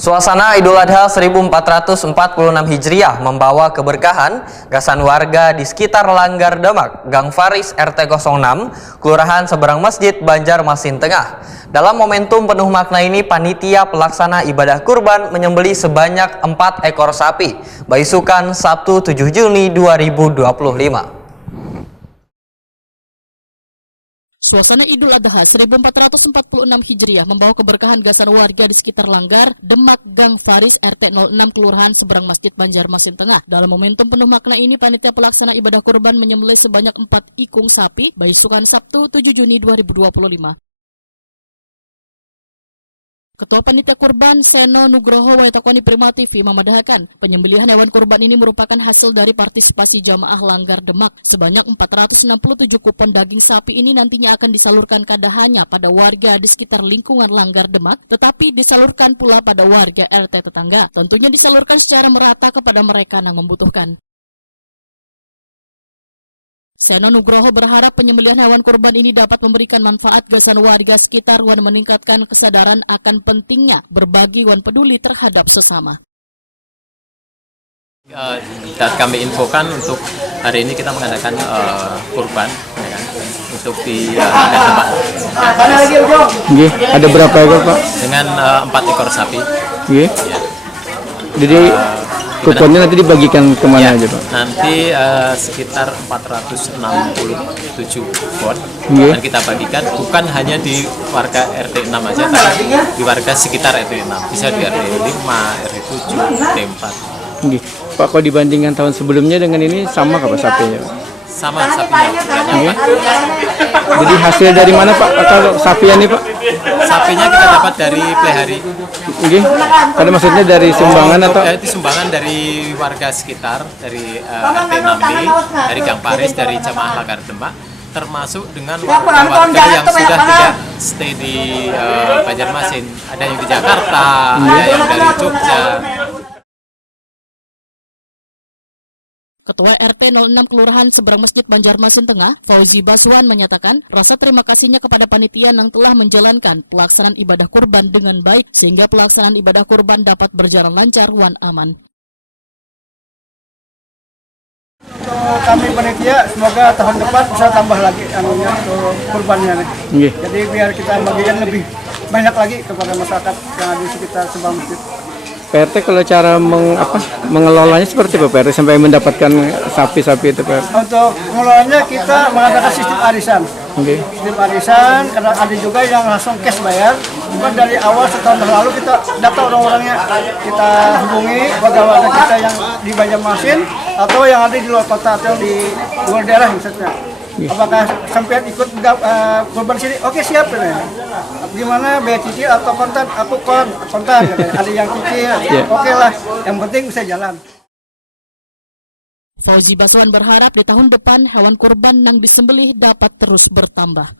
Suasana Idul Adha 1446 Hijriah membawa keberkahan gasan warga di sekitar Langgar Demak, Gang Faris RT 06, Kelurahan Seberang Masjid, Banjarmasin Tengah. Dalam momentum penuh makna ini, panitia pelaksana ibadah kurban menyembelih sebanyak 4 ekor sapi, Baisukan Sabtu 7 Juni 2025. Suasana Idul Adha 1446 Hijriah membawa keberkahan gasan warga di sekitar Langgar, Demak, Gang Faris, RT 06, Kelurahan Seberang Masjid, Banjarmasin Tengah. Dalam momentum penuh makna ini, panitia pelaksana ibadah kurban menyembelih sebanyak 4 ikung sapi, Baisukan Sabtu 7 Juni 2025. Ketua Panitia Kurban Seno Nugroho Waitakoni Prima TV memadahkan penyembelihan hewan kurban ini merupakan hasil dari partisipasi jamaah Langgar Demak. Sebanyak 467 kupon daging sapi ini nantinya akan disalurkan kada hanya pada warga di sekitar lingkungan Langgar Demak, tetapi disalurkan pula pada warga RT tetangga. Tentunya disalurkan secara merata kepada mereka yang membutuhkan. Seno Nugroho berharap penyembelihan hewan kurban ini dapat memberikan manfaat gasan warga sekitar dan meningkatkan kesadaran akan pentingnya berbagi dan peduli terhadap sesama. Kami infokan untuk hari ini kita mengadakan kurban ya kan, untuk di Demak. Ada berapa ekor, Pak? Dengan 4 ekor sapi. Ya. Jadi kuponnya nanti dibagikan kemana aja, Pak? Nanti sekitar 467 kupon dan kita bagikan bukan hanya di warga RT 6 aja, tapi di warga sekitar RT 6. Bisa di RT 5, RT 7, RT 4. Pak, kalau dibandingkan tahun sebelumnya dengan ini sama nggak, Pak, sapinya? Sama sapinya. Jadi hasil dari mana, Pak, kalau sapian ini, Pak? Sapinya kita dapat dari pelihari. Ada maksudnya dari sumbangan atau? Itu sumbangan dari warga sekitar, dari RT 6 ini, dari Gang Faris, dari jamaah Langgar Demak, termasuk dengan warga yang sudah tidak stay di Banjarmasin. Ada yang di Jakarta, ada yang dari Jogja. Ketua RT 06 Kelurahan Seberang Masjid, Banjarmasin Tengah, Fauzi Baswan menyatakan rasa terima kasihnya kepada panitia yang telah menjalankan pelaksanaan ibadah kurban dengan baik sehingga pelaksanaan ibadah kurban dapat berjalan lancar dan aman. Kami panitia semoga tahun depan bisa tambah lagi kurbannya nih. Jadi biar kita bagikan lebih banyak lagi kepada masyarakat yang ada di sekitar Seberang Masjid. PRT kalau cara mengelolanya seperti apa, PRT sampai mendapatkan sapi-sapi itu, Pak? Untuk mengelolanya kita mengadakan sistem arisan. Sistem arisan, karena ada juga yang langsung cash bayar. Cuma dari awal setahun lalu kita data orang-orangnya, kita hubungi warga-warga kita yang di Banjarmasin atau yang ada di luar kota atau di luar daerah misalnya. Apakah sampai ikut kurban sini? Oke, siap ya. Gimana bayar cicil atau kontan? Aku kontan. Ada yang cicil. Oke lah, yang penting bisa jalan. Fauzi Baswan berharap di tahun depan hewan kurban yang disembelih dapat terus bertambah.